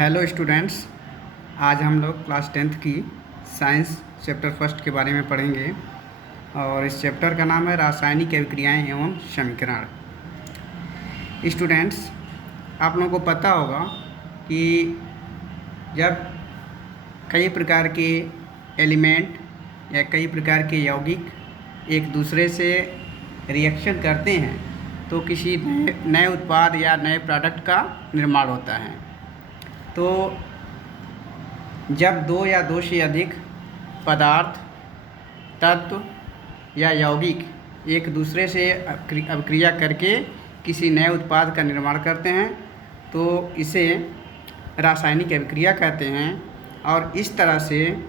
Hello students, आज हम लोग क्लास 10th की साइंस चैप्टर फर्स्ट के बारे में पढ़ेंगे और इस चैप्टर का नाम है रासायनिक अभिक्रियाएं एवं समीकरण। स्टूडेंट्स, आप लोगों को पता होगा कि जब कई प्रकार के एलिमेंट या कई प्रकार के यौगिक एक दूसरे से रिएक्शन करते हैं तो किसी नए उत्पाद या नए प्रोडक्ट का निर्माण होता है। तो जब दो या दो से अधिक पदार्थ, तत्व या यौगिक एक दूसरे से अभिक्रिया करके किसी नए उत्पाद का निर्माण करते हैं तो इसे रासायनिक अभिक्रिया कहते हैं। और इस तरह से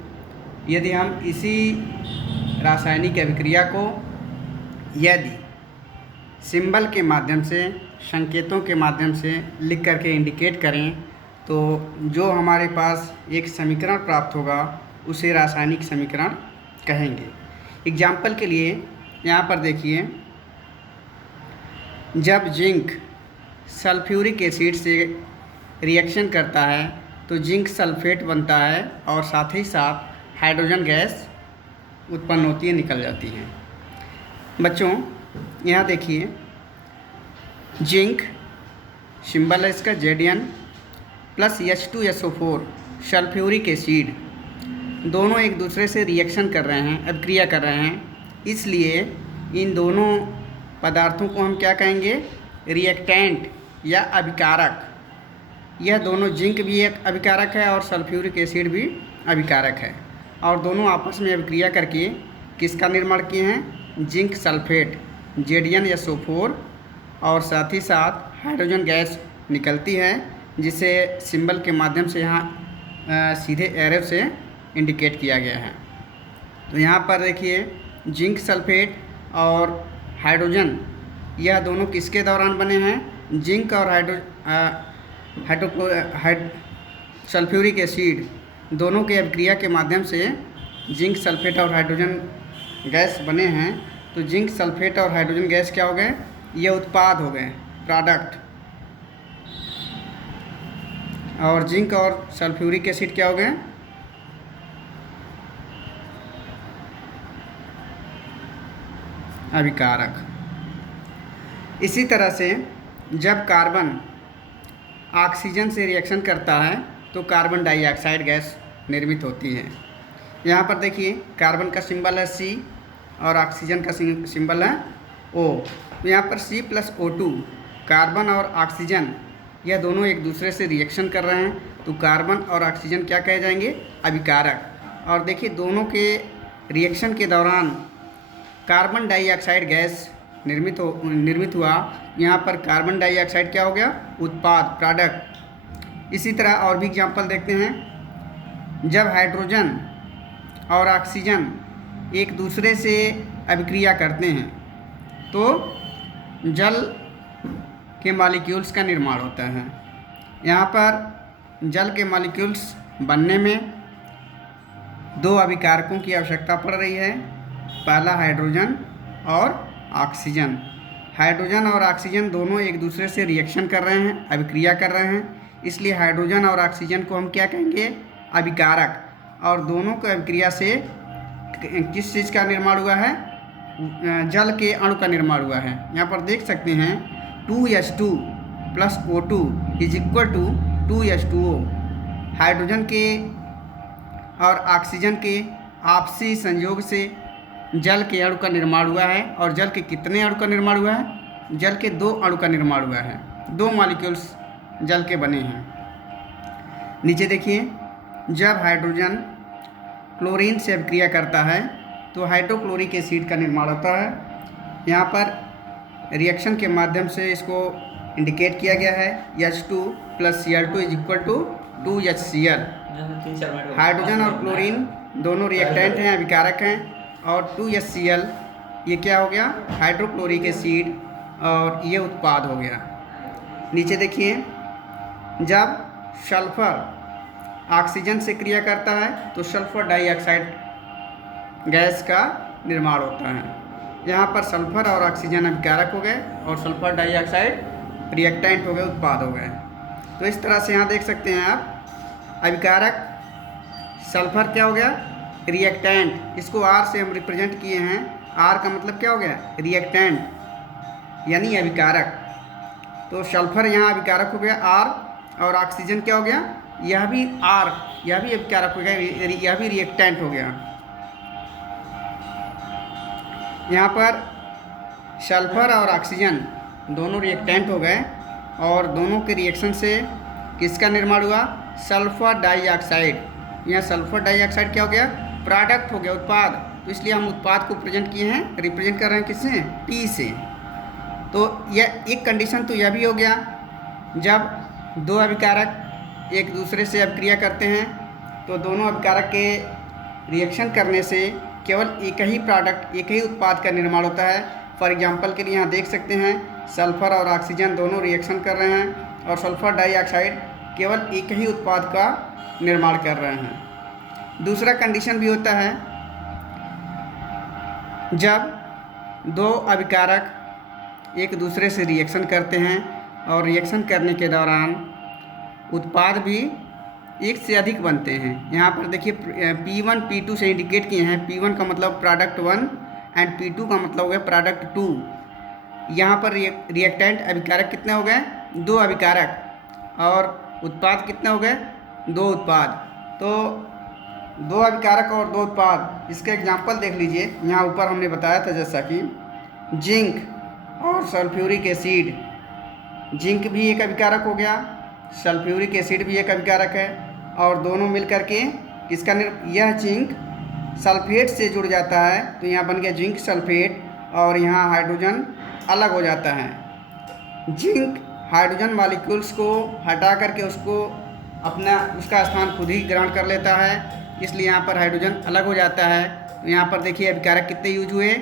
यदि हम इसी रासायनिक अभिक्रिया को यदि सिंबल के माध्यम से, संकेतों के माध्यम से लिख करके इंडिकेट करें तो जो हमारे पास एक समीकरण प्राप्त होगा उसे रासायनिक समीकरण कहेंगे। एग्जाम्पल के लिए यहाँ पर देखिए, जब जिंक सल्फ्यूरिक एसिड से रिएक्शन करता है तो जिंक सल्फेट बनता है और साथ ही साथ हाइड्रोजन गैस उत्पन्न होती है, निकल जाती है। बच्चों यहाँ देखिए, जिंक सिंबल है इसका Zn plus H2SO4 sulphuric acid, दोनों एक दूसरे से रिएक्शन कर रहे हैं, अभिक्रिया कर रहे हैं। इसलिए इन दोनों पदार्थों को हम क्या कहेंगे? रिएक्टेंट या अभिकारक। यह दोनों, जिंक भी एक अभिकारक है और सल्फ्यूरिक एसिड भी अभिकारक है, और दोनों आपस में अभिक्रिया करके किसका निर्माण किए हैं? जिंक सल्फेट ZnSO4, और साथ ही साथ हाइड्रोजन गैस निकलती है, जिसे सिंबल के माध्यम से यहाँ सीधे एरो से इंडिकेट किया गया है। तो यहाँ पर देखिए, जिंक सल्फेट और हाइड्रोजन, यह दोनों किसके दौरान बने हैं? जिंक और सल्फ्यूरिक एसिड दोनों के अभिक्रिया के माध्यम से जिंक सल्फेट और हाइड्रोजन गैस बने हैं। तो जिंक सल्फेट और हाइड्रोजन गैस क्या हो गए? ये उत्पाद हो गए, प्रोडक्ट। और जिंक और सल्फ्यूरिक एसिड क्या हो गए? अभिकारक। इसी तरह से जब कार्बन ऑक्सीजन से रिएक्शन करता है तो कार्बन डाइऑक्साइड गैस निर्मित होती है। यहाँ पर देखिए, कार्बन का सिंबल है C और ऑक्सीजन का सिंबल है O। यहाँ पर C+O2, कार्बन और ऑक्सीजन यह दोनों एक दूसरे से रिएक्शन कर रहे हैं तो कार्बन और ऑक्सीजन क्या कहे जाएंगे? अभिकारक। और देखिए, दोनों के रिएक्शन के दौरान कार्बन डाइऑक्साइड गैस निर्मित हुआ। यहाँ पर कार्बन डाइऑक्साइड क्या हो गया? उत्पाद, प्रोडक्ट। इसी तरह और भी एग्जाम्पल देखते हैं। जब हाइड्रोजन और ऑक्सीजन एक दूसरे से अभिक्रिया करते हैं तो जल के मॉलिक्यूल्स का निर्माण होता है। यहाँ पर जल के मॉलिक्यूल्स बनने में दो अभिकारकों की आवश्यकता पड़ रही है। पहला हाइड्रोजन और ऑक्सीजन। हाइड्रोजन और ऑक्सीजन दोनों एक दूसरे से रिएक्शन कर रहे हैं, अभिक्रिया कर रहे हैं। इसलिए हाइड्रोजन और ऑक्सीजन को हम क्या कहेंगे? अभिकारक। और दोनों की अभिक्रिया से किस चीज़ का निर्माण हुआ है? जल के अणु का निर्माण हुआ है। यहाँ पर देख सकते हैं 2H2 + O2 = 2H2O। हाइड्रोजन के और ऑक्सीजन के आपसी संयोग से जल के अणु का निर्माण हुआ है। और जल के कितने अणु का निर्माण हुआ है? जल के 2 अणु का निर्माण हुआ है। 2 मॉलिक्यूल्स जल के बने हैं। नीचे देखिए, जब हाइड्रोजन क्लोरीन से अभिक्रिया करता है तो हाइड्रोक्लोरिक एसिड का निर्माण होता है। यहाँ पर रिएक्शन के माध्यम से इसको इंडिकेट किया गया है, H2 + Cl2 = 2HCl। हाइड्रोजन और क्लोरीन दोनों रिएक्टेंट हैं, अभिकारक हैं। और 2HCl ये क्या हो गया? हाइड्रोक्लोरिक एसिड, और ये उत्पाद हो गया। नीचे देखिए, जब सल्फर ऑक्सीजन से क्रिया करता है तो सल्फर डाइऑक्साइड गैस का निर्माण होता है। यहाँ पर सल्फर और ऑक्सीजन अभिकारक हो गए और सल्फर डाइऑक्साइड रिएक्टेंट हो गए, उत्पाद हो गए। तो इस तरह से यहाँ देख सकते हैं आप अभिकारक, सल्फर क्या हो गया, रिएक्टेंट। इसको आर से हम रिप्रेजेंट किए हैं। आर का मतलब क्या हो गया, रिएक्टेंट यानी अभिकारक। तो सल्फर यहाँ अभिकारक हो गया आर, और ऑक्सीजन क्या हो गया, यह भी आर, यह भी अभिकारक हो गया, यह भी रिएक्टेंट हो गया। यहाँ पर सल्फर और ऑक्सीजन दोनों रिएक्टेंट हो गए, और दोनों के रिएक्शन से किसका निर्माण हुआ, सल्फर डाइऑक्साइड। यहाँ सल्फर डाइऑक्साइड क्या हो गया, प्रोडक्ट हो गया, उत्पाद। तो इसलिए हम उत्पाद को प्रेजेंट किए हैं, रिप्रेजेंट कर रहे हैं किससे, टी से। तो यह एक कंडीशन तो यह भी हो गया, जब दो अभिकारक एक दूसरे से अभिक्रिया करते हैं तो दोनों अभिकारक के रिएक्शन करने से केवल एक ही प्रोडक्ट, एक ही उत्पाद का निर्माण होता है। फॉर एग्जांपल के लिए यहाँ देख सकते हैं सल्फर और ऑक्सीजन दोनों रिएक्शन कर रहे हैं, और सल्फर डाइऑक्साइड केवल एक ही उत्पाद का निर्माण कर रहे हैं। दूसरा कंडीशन भी होता है, जब दो अभिकारक एक दूसरे से रिएक्शन करते हैं और रिएक्शन करने के दौरान उत्पाद भी एक से अधिक बनते हैं। यहाँ पर देखिए P1 P2 से इंडिकेट किए हैं। P1 का मतलब प्रोडक्ट 1 एंड P2 का मतलब हो गया प्रोडक्ट 2। यहाँ पर रिएक्टेंट अभिकारक कितने हो गए, दो अभिकारक, और उत्पाद कितने हो गए, दो उत्पाद। तो दो अभिकारक और दो उत्पाद, इसका एग्जांपल देख लीजिए। यहाँ ऊपर हमने बताया था जैसा कि जिंक और सल्फ्यूरिक एसिड। जिंक भी एक अभिकारक हो गया, सल्फ्यूरिक एसिड भी एक अभिकारक है, और दोनों मिलकर के किसका यह जिंक सल्फेट से जुड़ जाता है, तो यहाँ बन गया जिंक सल्फेट, और यहाँ हाइड्रोजन अलग हो जाता है। जिंक हाइड्रोजन मॉलिक्यूल्स को हटा करके उसका स्थान खुद ही ग्रहण कर लेता है, इसलिए यहाँ पर हाइड्रोजन अलग हो जाता है। तो यहाँ पर देखिए अभिकारक कितने यूज हुए,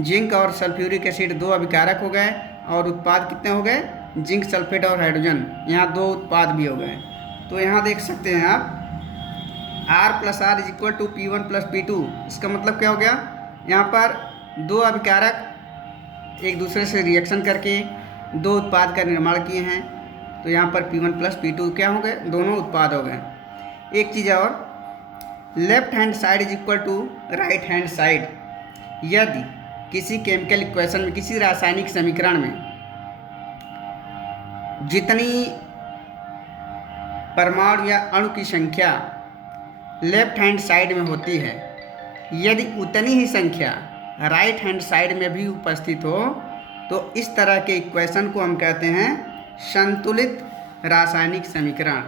जिंक और सल्फ्यूरिक एसिड दो अभिकारक हो गए, और उत्पाद कितने हो गए, जिंक सल्फेट और हाइड्रोजन, यहाँ दो उत्पाद भी हो गए। तो यहाँ देख सकते हैं आप R + R = P1 + P2। इसका मतलब क्या हो गया, यहाँ पर दो अभिकारक एक दूसरे से रिएक्शन करके दो उत्पाद का निर्माण किए हैं, तो यहाँ पर P1 + P2 क्या हो गए, दोनों उत्पाद हो गए। एक चीज़ और, left hand side = right hand side. यदि किसी केमिकल इक्वेशन में, किसी रासायनिक समीकरण में जितनी परमाणु या अणु की संख्या लेफ्ट हैंड साइड में होती है, यदि उतनी ही संख्या राइट हैंड साइड में भी उपस्थित हो, तो इस तरह के इक्वेशन को हम कहते हैं संतुलित रासायनिक समीकरण।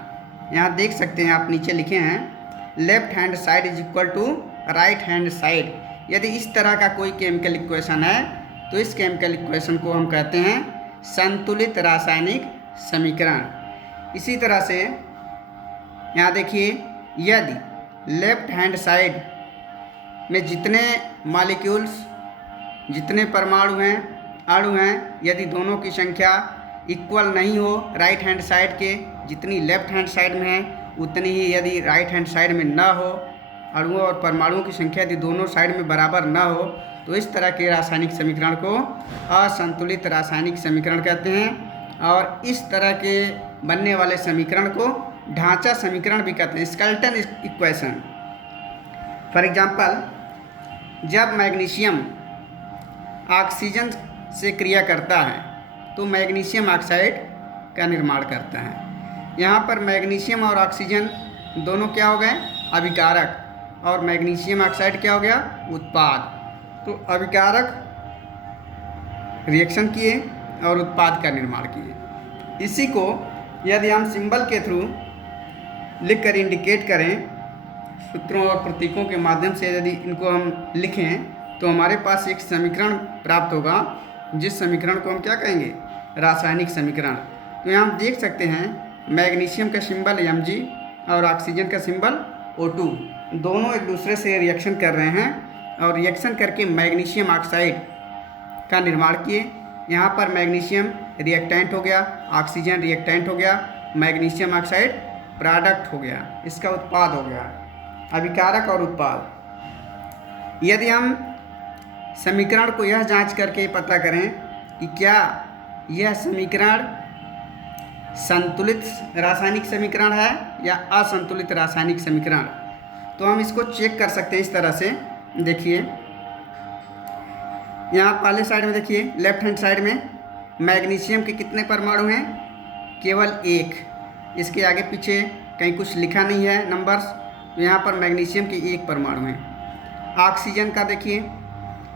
यहाँ देख सकते हैं आप, नीचे लिखे हैं left hand side = right hand side. यदि इस तरह का कोई केमिकल इक्वेशन है, तो इस केमिकल इक्वेशन को हम कहते हैं संतुलित रासायनिक समीकरण। इसी तरह से यहाँ देखिए, यदि लेफ्ट हैंड साइड में जितने मॉलिक्यूल्स, जितने परमाणु हैं, अणु हैं, यदि दोनों की संख्या इक्वल नहीं हो, राइट हैंड साइड के जितनी लेफ्ट हैंड साइड में है उतनी ही यदि राइट हैंड साइड में ना हो, अणुओं और परमाणुओं की संख्या यदि दोनों साइड में बराबर ना हो, तो इस तरह के रासायनिक समीकरण को असंतुलित रासायनिक समीकरण कहते हैं। और इस तरह के बनने वाले समीकरण को ढांचा समीकरण भी कहते हैं, स्केलेटन इक्वेशन। फॉर एग्जांपल, जब मैग्नीशियम ऑक्सीजन से क्रिया करता है तो मैग्नीशियम ऑक्साइड का निर्माण करता है। यहाँ पर मैग्नीशियम और ऑक्सीजन दोनों क्या हो गए, अभिकारक, और मैग्नीशियम ऑक्साइड क्या हो गया, उत्पाद। तो अभिकारक रिएक्शन किए और उत्पाद का निर्माण किए। इसी को यदि हम सिंबल के थ्रू लिखकर इंडिकेट करें, सूत्रों और प्रतीकों के माध्यम से यदि इनको हम लिखें, तो हमारे पास एक समीकरण प्राप्त होगा, जिस समीकरण को हम क्या कहेंगे, रासायनिक समीकरण। तो यहाँ हम देख सकते हैं मैग्नीशियम का सिंबल Mg और ऑक्सीजन का सिंबल O2, दोनों एक दूसरे से रिएक्शन कर रहे हैं, और रिएक्शन करके मैग्नीशियम ऑक्साइड का निर्माण किए। यहाँ पर मैग्नीशियम रिएक्टेंट हो गया, ऑक्सीजन रिएक्टेंट हो गया, मैग्नीशियम ऑक्साइड प्रोडक्ट हो गया, इसका उत्पाद हो गया, अभिकारक और उत्पाद। यदि हम समीकरण को यह जांच करके पता करें कि क्या यह समीकरण संतुलित रासायनिक समीकरण है या असंतुलित रासायनिक समीकरण। तो हम इसको चेक कर सकते हैं इस तरह से। देखिए यहाँ पहले साइड में देखिए, लेफ्ट हैंड साइड में मैग्नीशियम के कितने परमाणु हैं? केवल एक। इसके आगे पीछे कहीं कुछ लिखा नहीं है नंबर्स, तो यहाँ पर मैग्नीशियम के एक परमाणु हैं। ऑक्सीजन का देखिए,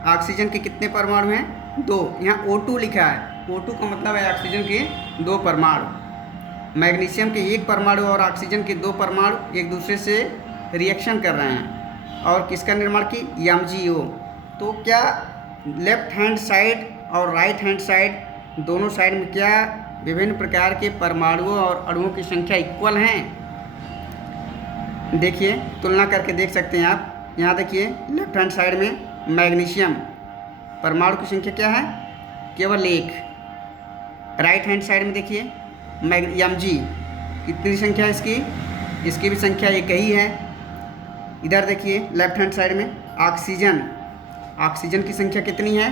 ऑक्सीजन के कितने परमाणु हैं? 2। यहाँ O2 लिखा है, O2 का मतलब है ऑक्सीजन के 2 परमाणु। मैग्नीशियम के एक परमाणु और ऑक्सीजन के 2 परमाणु एक दूसरे से रिएक्शन कर रहे हैं और किसका निर्माण की? MgO। तो क्या लेफ्ट हैंड साइड और राइट हैंड साइड दोनों साइड में क्या विभिन्न प्रकार के परमाणुओं और अणुओं की संख्या इक्वल हैं? देखिए तुलना करके देख सकते हैं आप। यहाँ देखिए लेफ्ट हैंड साइड में मैग्नीशियम परमाणु की संख्या क्या है? केवल 1। राइट हैंड साइड में देखिए Mg कितनी संख्या है इसकी? इसकी भी संख्या एक ही है। इधर देखिए लेफ्ट हैंड साइड में ऑक्सीजन, ऑक्सीजन की संख्या कितनी है?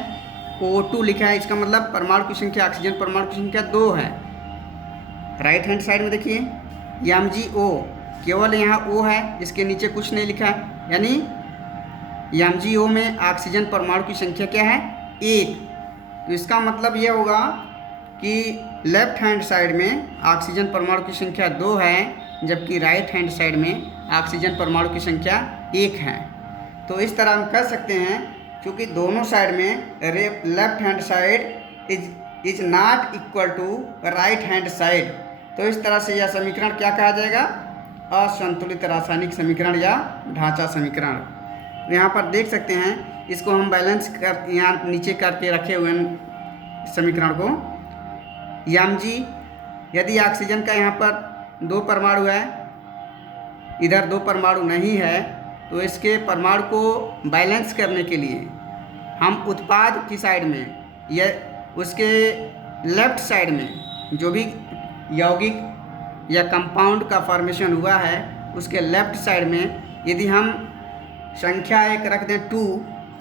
O2 लिखा है, इसका मतलब परमाणु की संख्या, ऑक्सीजन परमाणु की संख्या 2 है। राइट हैंड साइड में देखिए MgO, केवल यहाँ O है, इसके नीचे कुछ नहीं लिखा है, यानी MgO में ऑक्सीजन परमाणु की संख्या क्या है? 1। तो इसका मतलब यह होगा कि लेफ्ट हैंड साइड में ऑक्सीजन परमाणु की संख्या 2 है, जबकि राइट हैंड साइड में ऑक्सीजन परमाणु की संख्या 1 है। तो इस तरह हम कह सकते हैं, क्योंकि दोनों साइड में left hand side is not equal to right hand side, तो इस तरह से यह समीकरण क्या कहा जाएगा? असंतुलित रासायनिक समीकरण या ढांचा समीकरण। यहाँ पर देख सकते हैं, इसको हम बैलेंस कर यहाँ नीचे करके रखे हुए हैं समीकरण को। Mg, यदि ऑक्सीजन का यहाँ पर 2 परमाणु है, इधर 2 परमाणु नहीं है, तो इसके परमाणु को बैलेंस करने के लिए हम उत्पाद की साइड में या उसके लेफ्ट साइड में जो भी यौगिक या कंपाउंड का फॉर्मेशन हुआ है, उसके लेफ्ट साइड में यदि हम संख्या 1 रख दें 2,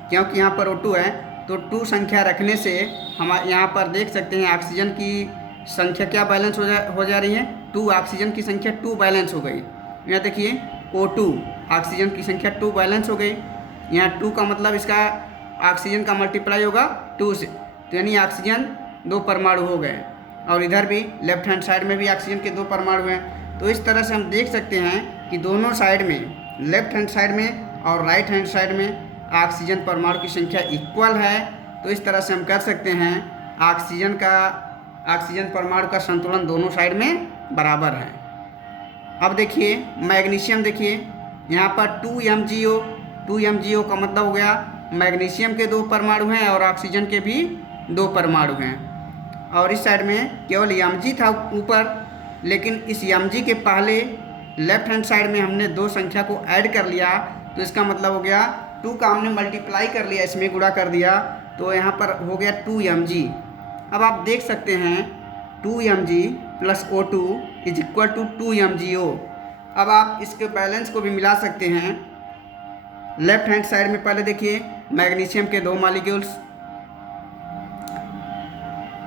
क्योंकि यहाँ पर O2 है, तो 2 संख्या रखने से हम यहाँ पर देख सकते हैं ऑक्सीजन की संख्या क्या बैलेंस हो जा रही है? 2। ऑक्सीजन की संख्या 2 बैलेंस हो गई। यहाँ देखिए O2, ऑक्सीजन की संख्या 2 बैलेंस हो गई। यहाँ 2 का मतलब इसका ऑक्सीजन का मल्टीप्लाई होगा 2 से, तो यानी ऑक्सीजन 2 परमाणु हो गए। और इधर भी लेफ्ट हैंड साइड में भी ऑक्सीजन के 2 परमाणु हैं। तो इस तरह से हम देख सकते हैं कि दोनों साइड में, लेफ्ट हैंड साइड में और राइट हैंड साइड में ऑक्सीजन परमाणु की संख्या इक्वल है। तो इस तरह से हम कर सकते हैं ऑक्सीजन परमाणु का संतुलन दोनों साइड में बराबर है। अब देखिए मैग्नीशियम, देखिए यहाँ पर 2MgO का मतलब हो गया मैग्नीशियम के 2 परमाणु हैं और ऑक्सीजन के भी 2 परमाणु हैं। और इस साइड में केवल Mg था ऊपर, लेकिन इस Mg के पहले लेफ्ट हैंड साइड में हमने 2 संख्या को ऐड कर लिया, तो इसका मतलब हो गया 2 का हमने मल्टीप्लाई कर लिया, इसमें गुणा कर दिया, तो यहाँ पर हो गया 2Mg। अब आप देख सकते हैं 2Mg plus O2 is equal to 2MgO। अब आप इसके बैलेंस को भी मिला सकते हैं। लेफ्ट हैंड साइड में पहले देखिए मैग्नीशियम के 2 मॉलिक्यूल्स,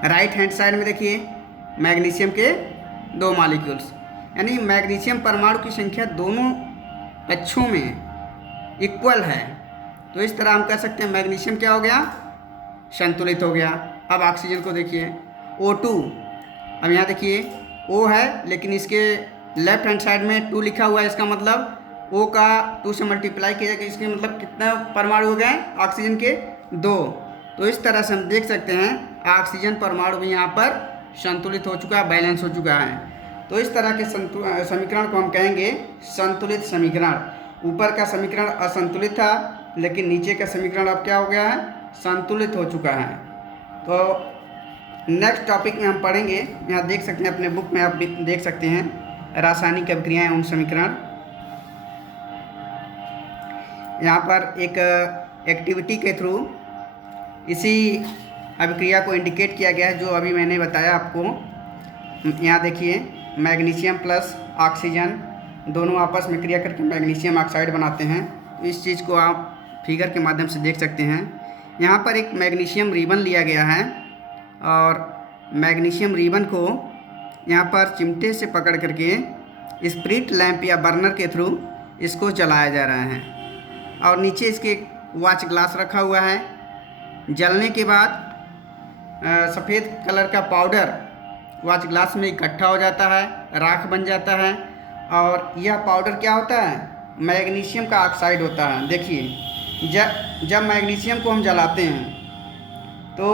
राइट हैंड साइड में देखिए मैग्नीशियम के 2 मॉलिक्यूल्स, यानी मैग्नीशियम परमाणु की संख्या दोनों पक्षों में इक्वल है। तो इस तरह हम कह सकते हैं मैग्नीशियम क्या हो गया? संतुलित हो गया। अब ऑक्सीजन को देखिए O2, अब यहाँ देखिए O है, लेकिन इसके लेफ्ट हैंड साइड में 2 लिखा हुआ है, इसका मतलब O का 2 से मल्टीप्लाई किया जाएगा, इसके मतलब कितना परमाणु हो गए ऑक्सीजन के? 2। तो इस तरह से हम देख सकते हैं ऑक्सीजन परमाणु भी यहाँ पर संतुलित हो चुका है, बैलेंस हो चुका है। तो इस तरह के समीकरण को हम कहेंगे संतुलित समीकरण। ऊपर का समीकरण असंतुलित था, लेकिन नीचे का समीकरण अब क्या हो गया है? संतुलित हो चुका है। तो नेक्स्ट टॉपिक में हम पढ़ेंगे, यहाँ देख सकते हैं अपने बुक में आप देख सकते हैं रासायनिक अभिक्रियाएं एवं समीकरण। यहाँ पर एक एक्टिविटी के थ्रू इसी अभिक्रिया को इंडिकेट किया गया है जो अभी मैंने बताया आपको। यहाँ देखिए मैग्नीशियम प्लस ऑक्सीजन दोनों आपस में क्रिया करके मैग्नीशियम ऑक्साइड बनाते हैं। तो इस चीज़ को आप फिगर के माध्यम से देख सकते हैं। यहाँ पर एक मैग्नीशियम रिबन लिया गया है और मैग्नीशियम रिबन को यहाँ पर चिमटे से पकड़ करके स्प्रिट लैंप या बर्नर के थ्रू इसको जलाया जा रहा है। और नीचे इसके एक वॉच ग्लास रखा हुआ है। जलने के बाद सफ़ेद कलर का पाउडर वॉच ग्लास में इकट्ठा हो जाता है, राख बन जाता है। और यह पाउडर क्या होता है? मैग्नीशियम का ऑक्साइड होता है। देखिए, जब मैग्नीशियम को हम जलाते हैं तो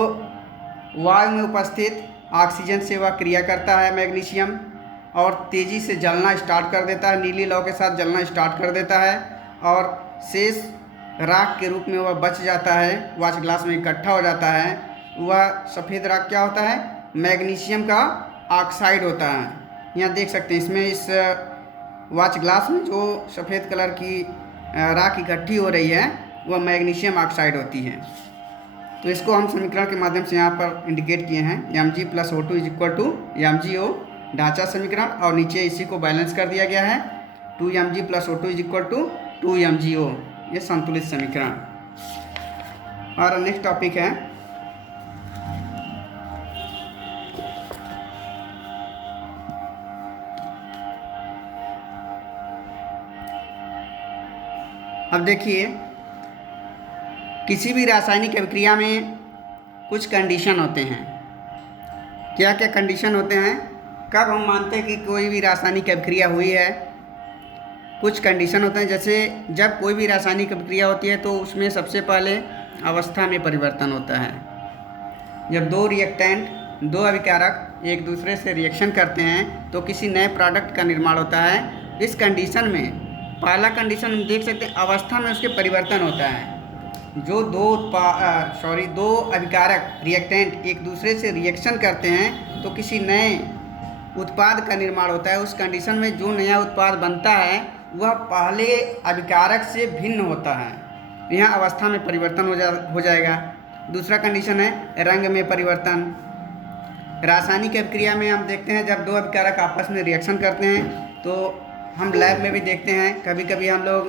वायु में उपस्थित ऑक्सीजन से वह क्रिया करता है मैग्नीशियम, और तेज़ी से जलना स्टार्ट कर देता है, नीली लौ के साथ जलना स्टार्ट कर देता है। और शेष राख के रूप में वह बच जाता है, वॉच ग्लास में इकट्ठा हो जाता है। वह सफ़ेद राख क्या होता है? मैग्नीशियम का ऑक्साइड होता है। यहाँ देख सकते हैं, इसमें इस वॉच ग्लास में जो सफ़ेद कलर की राख इकट्ठी हो रही है वह मैग्नीशियम ऑक्साइड होती है। तो इसको हम समीकरण के माध्यम से यहाँ पर इंडिकेट किए हैं। Mg+O2 = Mgo ढांचा समीकरण, और नीचे इसी को बैलेंस कर दिया गया है। 2Mg+O2 = 2Mgo, ये संतुलित समीकरण। और नेक्स्ट टॉपिक है अब देखिए, किसी भी रासायनिक अभिक्रिया में कुछ कंडीशन होते हैं। क्या क्या कंडीशन होते हैं? कब हम मानते हैं कि कोई भी रासायनिक अभिक्रिया हुई है? कुछ कंडीशन होते हैं, जैसे जब कोई भी रासायनिक अभिक्रिया होती है तो उसमें सबसे पहले अवस्था में परिवर्तन होता है। जब दो रिएक्टेंट, दो अभिकारक एक दूसरे से रिएक्शन करते हैं तो किसी नए प्रोडक्ट का निर्माण होता है। इस कंडीशन में पहला कंडीशन हम देख सकते हैं, अवस्था में उसके परिवर्तन होता है। जो दो अभिकारक रिएक्टेंट एक दूसरे से रिएक्शन करते हैं तो किसी नए उत्पाद का निर्माण होता है। उस कंडीशन में जो नया उत्पाद बनता है वह पहले अभिकारक से भिन्न होता है। यहाँ अवस्था में परिवर्तन हो जाएगा। दूसरा कंडीशन है रंग में परिवर्तन। रासायनिक अभिक्रिया में हम देखते हैं जब दो अभिकारक आपस में रिएक्शन करते हैं तो हम लैब में भी देखते हैं, कभी कभी हम लोग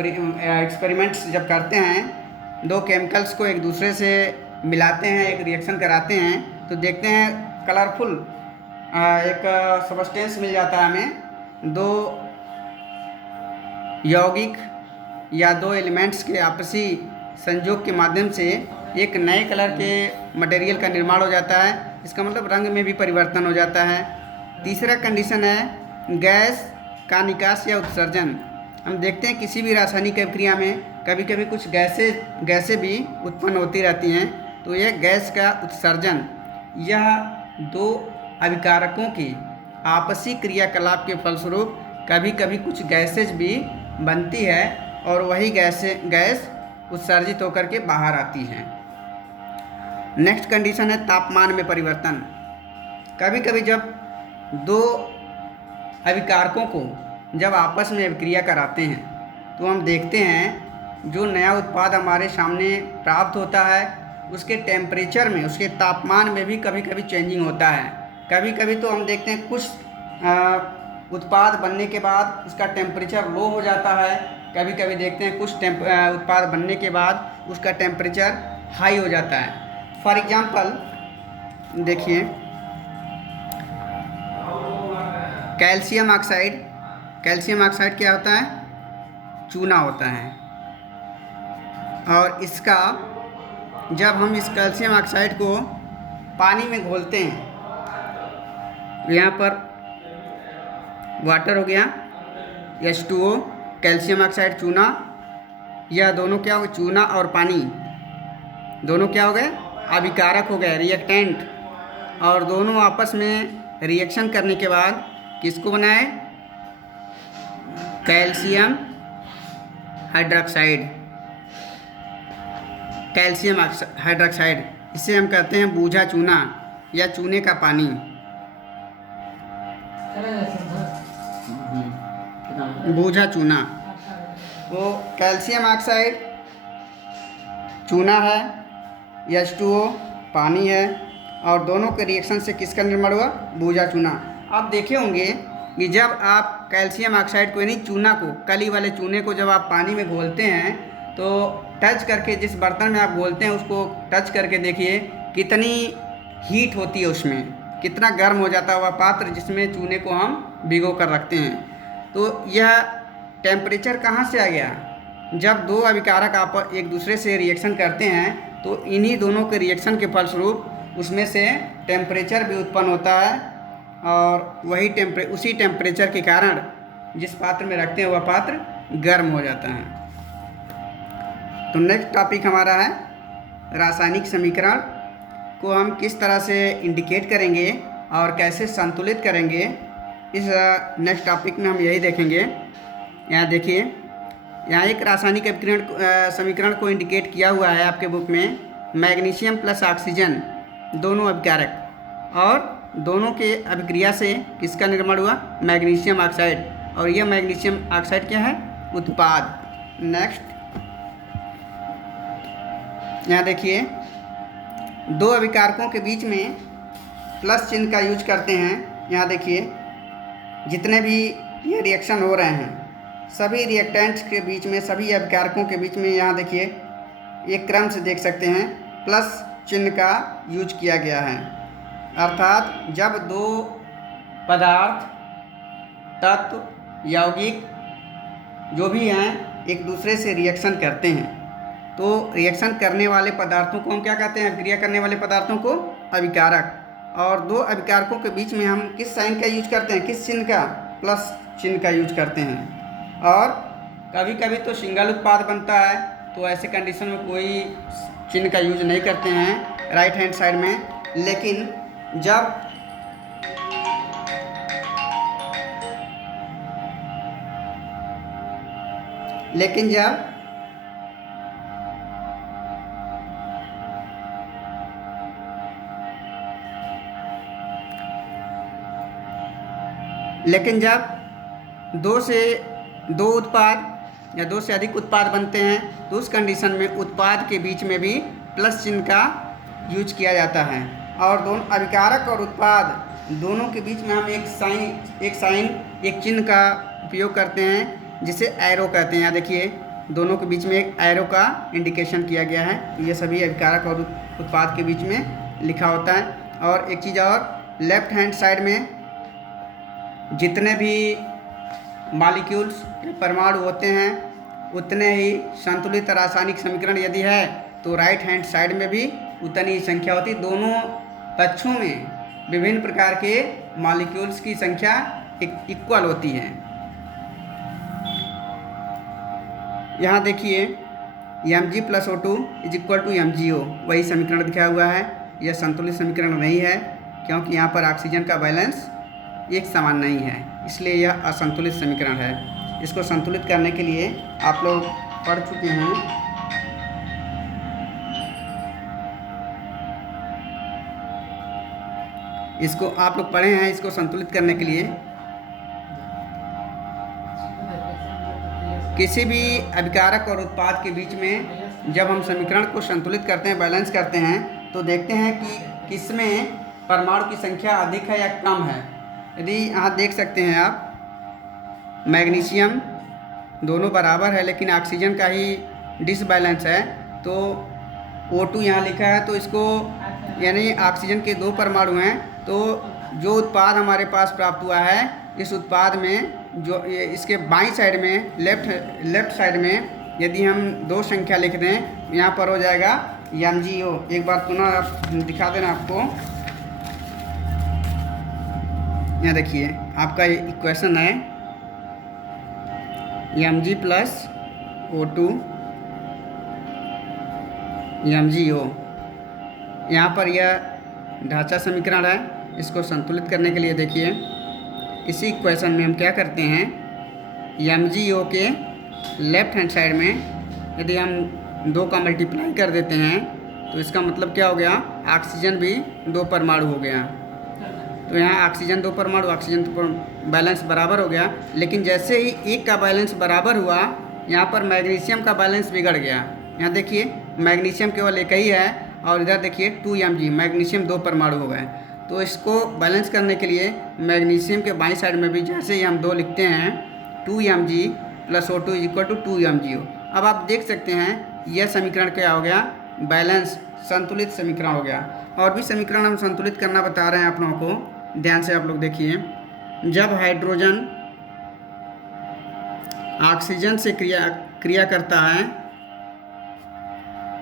एक्सपेरिमेंट्स जब करते हैं, दो केमिकल्स को एक दूसरे से मिलाते हैं, एक रिएक्शन कराते हैं, तो देखते हैं कलरफुल एक सब्सटेंस मिल जाता है हमें। दो यौगिक या दो एलिमेंट्स के आपसी संयोग के माध्यम से एक नए कलर के मटेरियल का निर्माण हो जाता है। इसका मतलब रंग में भी परिवर्तन हो जाता है। तीसरा कंडीशन है गैस का निकास या उत्सर्जन। हम देखते हैं किसी भी रासायनिक अभिक्रिया में कभी कभी कुछ गैसें भी उत्पन्न होती रहती हैं, तो यह गैस का उत्सर्जन, यह दो अभिकारकों की आपसी क्रियाकलाप के फलस्वरूप कभी कभी कुछ गैसेज भी बनती है और वही गैस उत्सर्जित होकर के बाहर आती हैं। नेक्स्ट कंडीशन है तापमान में परिवर्तन। कभी कभी जब दो अभिकारकों को जब आपस में अभिक्रिया कराते हैं तो हम देखते हैं जो नया उत्पाद हमारे सामने प्राप्त होता है उसके टेम्परेचर में, उसके तापमान में भी कभी कभी चेंजिंग होता है। कभी कभी तो हम देखते हैं कुछ उत्पाद बनने के बाद उसका टेम्परेचर लो हो जाता है, कभी कभी देखते हैं कुछ उत्पाद बनने के बाद उसका टेम्परेचर हाई हो जाता है। फॉर एग्जांपल देखिए, कैल्शियम ऑक्साइड क्या होता है? चूना होता है। और इसका जब हम इस कैल्शियम ऑक्साइड को पानी में घोलते हैं, यहाँ पर वाटर हो गया, H2O, कैल्शियम ऑक्साइड, चूना, यह दोनों क्या हो गए? चूना और पानी दोनों क्या हो गए? अभिकारक हो गए, रिएक्टेंट। और दोनों आपस में रिएक्शन करने के बाद किसको बनाए? Calcium hydroxide, calcium hydroxide. इसे हम कहते हैं बूझा चूना या चूने का पानी। बूझा चूना। वो कैल्शियम ऑक्साइड चूना है, H2O पानी है, और दोनों के रिएक्शन से किसका निर्माण हुआ? बूझा चूना। आप देखे होंगे कि जब आप कैल्शियम ऑक्साइड को, यानी चूना को, कली वाले चूने को जब आप पानी में घोलते हैं तो टच करके, जिस बर्तन में आप घोलते हैं उसको टच करके देखिए कितनी हीट होती है उसमें। कितना गर्म हो जाता है वह पात्र जिसमें चूने को हम भिगो कर रखते हैं। तो यह टेम्परेचर कहाँ से आ गया? जब दो अभिकारक आप एक दूसरे से रिएक्शन करते हैं तो इन्हीं दोनों के रिएक्शन के फलस्वरूप उसमें से टेम्परेचर भी उत्पन्न होता है, और वही उसी टेम्परेचर के कारण जिस पात्र में रखते हैं वह पात्र गर्म हो जाता है। तो नेक्स्ट टॉपिक हमारा है रासायनिक समीकरण को हम किस तरह से इंडिकेट करेंगे और कैसे संतुलित करेंगे। इस नेक्स्ट टॉपिक में हम यही देखेंगे। यहाँ देखिए, यहाँ एक रासायनिक समीकरण को इंडिकेट किया हुआ है आपके बुक में। मैग्नीशियम प्लस ऑक्सीजन दोनों अभिकारक, और दोनों के अभिक्रिया से किसका निर्माण हुआ? Magnesium oxide. और यह मैग्नीशियम ऑक्साइड क्या है? उत्पाद। नेक्स्ट यहाँ देखिए, दो अभिकारकों के बीच में प्लस चिन्ह का यूज करते हैं। यहाँ देखिए, जितने भी ये रिएक्शन हो रहे हैं सभी रिएक्टेंट्स के बीच में, सभी अभिकारकों के बीच में, यहाँ देखिए एक क्रम से देख सकते हैं प्लस चिन्ह का यूज किया गया है। अर्थात जब दो पदार्थ, तत्व, यौगिक जो भी हैं एक दूसरे से रिएक्शन करते हैं तो रिएक्शन करने वाले पदार्थों को हम क्या कहते हैं? अभिक्रिया करने वाले पदार्थों को अभिकारक। और दो अभिकारकों के बीच में हम किस साइन का यूज करते हैं? किस चिन्ह का? प्लस चिन्ह का यूज करते हैं। और कभी कभी तो सिंगल उत्पाद बनता है, तो ऐसे कंडीशन में कोई चिन्ह का यूज नहीं करते हैं राइट हैंड साइड में। लेकिन जब जब दो उत्पाद या दो से अधिक उत्पाद बनते हैं तो उस कंडीशन में उत्पाद के बीच में भी प्लस चिन्ह का यूज किया जाता है। और दोनों अभिकारक और उत्पाद दोनों के बीच में हम एक चिन्ह का उपयोग करते हैं जिसे एरो कहते हैं। यहाँ देखिए, दोनों के बीच में एक एरो का इंडिकेशन किया गया है। ये सभी अभिकारक और उत्पाद के बीच में लिखा होता है। और एक चीज़ और, लेफ्ट हैंड साइड में जितने भी मॉलिक्यूल्स के परमाणु होते हैं उतने ही संतुलित रासायनिक समीकरण यदि है तो राइट हैंड साइड में भी उतनी ही संख्या होती है। दोनों पक्षों में विभिन्न प्रकार के मॉलिक्यूल्स की संख्या इक्वल होती है। यहाँ देखिए, Mg + O2 = MgO, वही समीकरण दिखाया हुआ है। यह संतुलित समीकरण नहीं है क्योंकि यहाँ पर ऑक्सीजन का बैलेंस एक समान नहीं है, इसलिए यह असंतुलित समीकरण है। इसको संतुलित करने के लिए आप लोग पढ़ चुके हैं। इसको आप लोग पढ़े हैं। इसको संतुलित करने के लिए किसी भी अभिकारक और उत्पाद के बीच में जब हम समीकरण को संतुलित करते हैं, बैलेंस करते हैं, तो देखते हैं कि किसमें परमाणु की संख्या अधिक है या कम है। यदि यहाँ देख सकते हैं आप, मैग्नीशियम दोनों बराबर है लेकिन ऑक्सीजन का ही डिसबैलेंस है, तो O2 यहाँ लिखा है, तो इसको यानी ऑक्सीजन के दो परमाणु हैं। तो जो उत्पाद हमारे पास प्राप्त हुआ है, इस उत्पाद में जो इसके बाईं साइड में लेफ्ट साइड में यदि हम दो संख्या लिख दें, यहाँ पर हो जाएगा MgO। एक बार पुनः दिखा देना आपको। यहाँ देखिए, आपका इक्वेशन है Mg + O2 MgO। यहाँ पर यह ढांचा समीकरण है। इसको संतुलित करने के लिए देखिए, इसी इक्वेशन में हम क्या करते हैं, MgO के लेफ्ट हैंड साइड में यदि हम 2 का मल्टीप्लाई कर देते हैं तो इसका मतलब क्या हो गया? ऑक्सीजन भी 2 परमाणु हो गया। तो यहाँ ऑक्सीजन 2 परमाणु, ऑक्सीजन तो बैलेंस बराबर हो गया। लेकिन जैसे ही एक का बैलेंस बराबर हुआ, यहाँ पर मैग्नीशियम का बैलेंस बिगड़ गया। यहाँ देखिए, मैग्नीशियम केवल एक ही है और इधर देखिए 2 Mg, मैग्नीशियम 2 परमाणु हो गए। तो इसको बैलेंस करने के लिए मैग्नीशियम के बाईं साइड में भी जैसे ही हम 2 लिखते हैं, 2 Mg + O2 = 2 MgO। अब आप देख सकते हैं यह समीकरण क्या हो गया? बैलेंस, संतुलित समीकरण हो गया। और भी समीकरण हम संतुलित करना बता रहे हैं अपनों को, ध्यान से आप लोग देखिए। जब हाइड्रोजन ऑक्सीजन से क्रिया करता है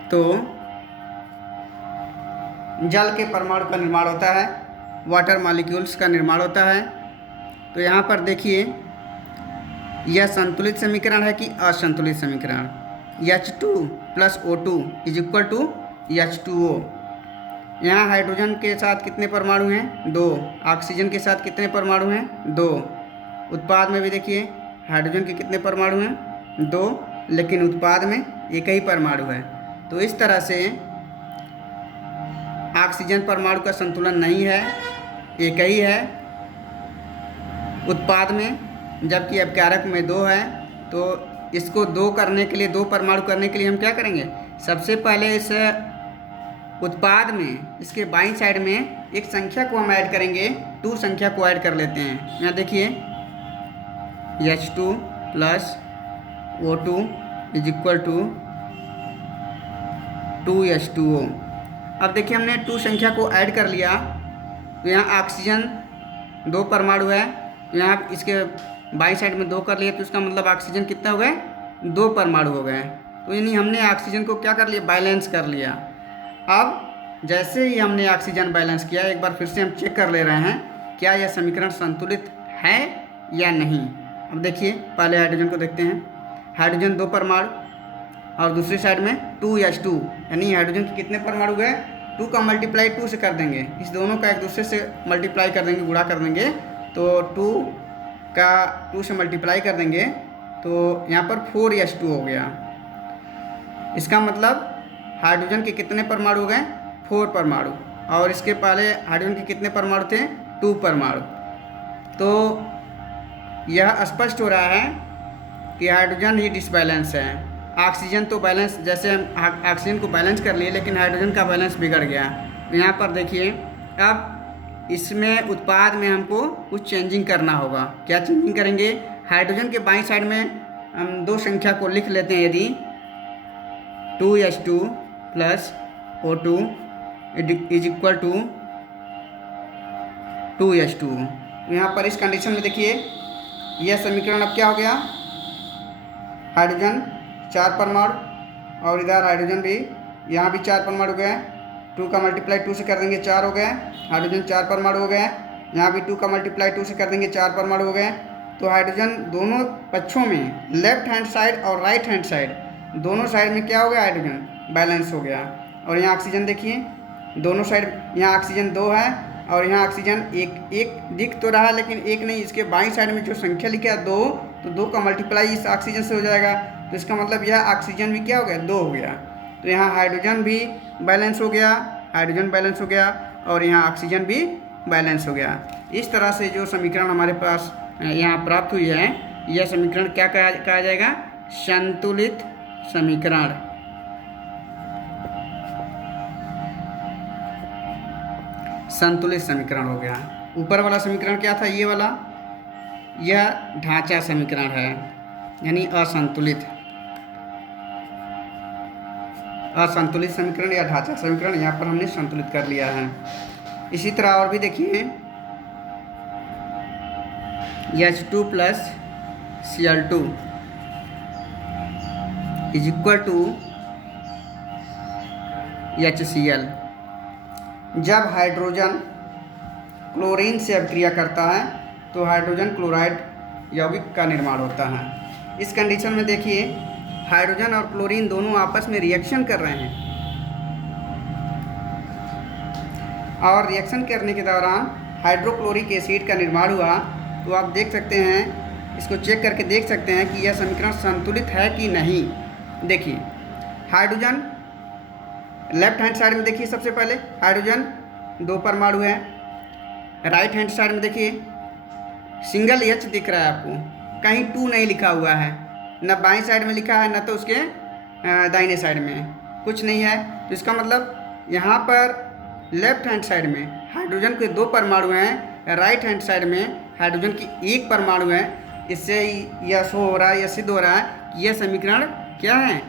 तो जल के परमाणु का निर्माण होता है, वाटर मॉलिक्यूल्स का निर्माण होता है। तो यहाँ पर देखिए, यह संतुलित समीकरण है कि असंतुलित समीकरण। H2 + O2 = H2O। यहाँ हाइड्रोजन के साथ कितने परमाणु हैं? 2। ऑक्सीजन के साथ कितने परमाणु हैं? 2। उत्पाद में भी देखिए, हाइड्रोजन के कितने परमाणु हैं? 2, लेकिन उत्पाद में एक ही परमाणु है। तो इस तरह से ऑक्सीजन परमाणु का संतुलन नहीं है, एक ही है उत्पाद में, जबकि अपकारक में 2 है। तो इसको 2 करने के लिए, 2 परमाणु करने के लिए हम क्या करेंगे? सबसे पहले इस उत्पाद में, इसके बाईं साइड में एक संख्या को हम ऐड करेंगे, 2 संख्या को ऐड कर लेते हैं। यहाँ देखिए, H2 + O2 = 2H2O। अब देखिए, हमने 2 संख्या को ऐड कर लिया। तो यहाँ ऑक्सीजन 2 परमाणु है, तो यहाँ इसके बाईं साइड में 2 कर लिए, तो इसका मतलब ऑक्सीजन कितना हो गए? 2 परमाणु हो गए। तो यानी हमने ऑक्सीजन को क्या कर लिया? बैलेंस कर लिया। अब जैसे ही हमने ऑक्सीजन बैलेंस किया, एक बार फिर से हम चेक कर ले रहे हैं क्या यह समीकरण संतुलित है या नहीं। अब देखिए, पहले हाइड्रोजन को देखते हैं। हाइड्रोजन 2 परमाणु और दूसरी साइड में 2H2, यानी हाइड्रोजन के कितने परमाणु गए? 2 का मल्टीप्लाई 2 से कर देंगे, इस दोनों का एक दूसरे से मल्टीप्लाई कर देंगे, गुणा कर देंगे। तो 2 का 2 से मल्टीप्लाई कर देंगे, तो यहाँ पर 4H2 हो गया। इसका मतलब हाइड्रोजन के कितने परमाणु हो गए? 4 परमाणु। और इसके पहले हाइड्रोजन के कितने परमाणु थे? 2 परमाणु। तो यह स्पष्ट हो रहा है कि हाइड्रोजन ही डिसबैलेंस है। ऑक्सीजन तो बैलेंस, जैसे हम ऑक्सीजन को बैलेंस कर लिए, लेकिन हाइड्रोजन का बैलेंस बिगड़ गया। तो यहाँ पर देखिए, अब इसमें उत्पाद में हमको कुछ चेंजिंग करना होगा। क्या चेंजिंग करेंगे? हाइड्रोजन के बाईं साइड में हम 2 संख्या को लिख लेते हैं। यदि 2H2 + O2 = 2H2। यहाँ पर इस कंडीशन में देखिए, यह समीकरण अब क्या हो गया? हाइड्रोजन 4 परमाणु और इधर हाइड्रोजन भी, यहाँ भी 4 परमाणु गए। 2 का मल्टीप्लाई 2 से कर देंगे, 4 हो गए। हाइड्रोजन 4 परमाणु हो गए। यहाँ भी 2 का मल्टीप्लाई 2 से कर देंगे, 4 परमाणु हो गए। तो हाइड्रोजन दोनों पक्षों में, लेफ्ट हैंड साइड और राइट हैंड साइड, दोनों साइड में क्या हो गया? हाइड्रोजन बैलेंस हो गया। और यहाँ ऑक्सीजन देखिए, दोनों साइड, यहाँ ऑक्सीजन 2 है और यहाँ ऑक्सीजन एक दिख तो रहा, लेकिन एक नहीं। इसके बाईं साइड में जो संख्या लिखा है 2, तो 2 का मल्टीप्लाई इस ऑक्सीजन से हो जाएगा। तो इसका मतलब यह ऑक्सीजन भी क्या हो गया? 2 हो गया। तो यहाँ हाइड्रोजन भी बैलेंस हो गया, हाइड्रोजन बैलेंस हो गया, और यहाँ ऑक्सीजन भी बैलेंस हो गया। इस तरह से जो समीकरण हमारे पास यहाँ प्राप्त हुई है, यह समीकरण क्या कहा जाएगा? संतुलित समीकरण। संतुलित समीकरण हो गया। ऊपर वाला समीकरण क्या था? ये वाला, यह ढांचा समीकरण है, यानी असंतुलित समीकरण या ढांचा समीकरण यहाँ पर हमने संतुलित कर लिया है। इसी तरह और भी देखिए, H2 + Cl2 = HCl। जब हाइड्रोजन क्लोरीन से अभिक्रिया करता है तो हाइड्रोजन क्लोराइड यौगिक का निर्माण होता है। इस कंडीशन में देखिए, हाइड्रोजन और क्लोरीन दोनों आपस में रिएक्शन कर रहे हैं, और रिएक्शन करने के दौरान हाइड्रोक्लोरिक एसिड का निर्माण हुआ। तो आप देख सकते हैं, इसको चेक करके देख सकते हैं कि यह समीकरण संतुलित है कि नहीं। देखिए, हाइड्रोजन लेफ्ट हैंड साइड में देखिए, सबसे पहले हाइड्रोजन 2 परमाणु है। राइट हैंड साइड में देखिए, सिंगल H दिख रहा है आपको, कहीं 2 नहीं लिखा हुआ है, न बाईं साइड में लिखा है, न तो उसके दाहिने साइड में कुछ नहीं है। तो इसका मतलब यहाँ पर लेफ्ट हैंड साइड में हाइड्रोजन के 2 परमाणु हैं, राइट हैंड साइड में हाइड्रोजन की 1 परमाणु है। इससे यह शो हो रहा है, यह सिद्ध हो रहा है कि यह समीकरण क्या है?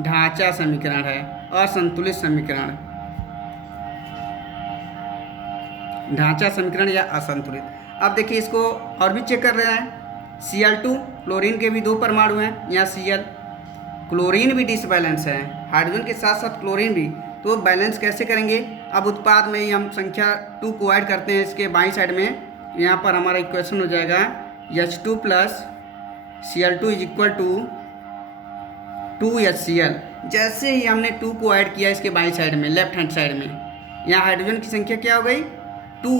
ढांचा समीकरण है, असंतुलित समीकरण। ढांचा समीकरण या असंतुलित। अब देखिए इसको और भी चेक कर रहे हैं। Cl2 क्लोरीन के भी 2 परमाणु हैं, यहाँ Cl, क्लोरीन भी डिसबैलेंस है, हाइड्रोजन के साथ साथ क्लोरीन भी, तो बैलेंस कैसे करेंगे? अब उत्पाद में ही हम संख्या 2 को ऐड करते हैं इसके बाईं साइड में, यहाँ पर हमारा इक्वेशन हो जाएगा H2 plus Cl2 is equal to 2HCl। जैसे ही हमने 2 को ऐड किया इसके बाईं साइड में, लेफ्ट हैंड साइड में, यहाँ हाइड्रोजन की संख्या क्या हो गई? 2।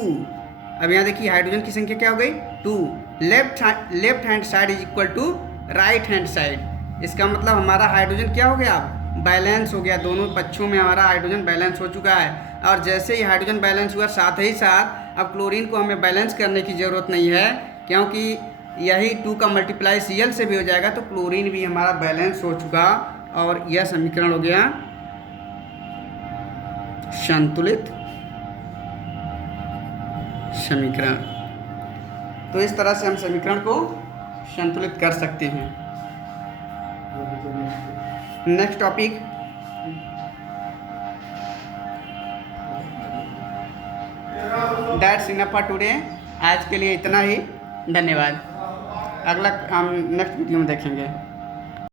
अब यहाँ देखिए हाइड्रोजन की संख्या क्या हो गई? 2। Left hand side is equal to right hand side. इसका मतलब हमारा हाइड्रोजन क्या हो गया? अब बैलेंस हो गया, दोनों पक्षों में हमारा हाइड्रोजन बैलेंस हो चुका है। और जैसे ही हाइड्रोजन बैलेंस हुआ, साथ ही साथ अब क्लोरीन को हमें बैलेंस करने की ज़रूरत नहीं है, क्योंकि यही 2 का मल्टीप्लाई Cl से भी हो जाएगा, तो क्लोरीन भी हमारा बैलेंस हो चुका और यह समीकरण हो गया संतुलित समीकरण। तो इस तरह से हम समीकरण को संतुलित कर सकते हैं। Next topic, that's enough for today. आज के लिए इतना ही, धन्यवाद। अगला हम नेक्स्ट वीडियो में देखेंगे।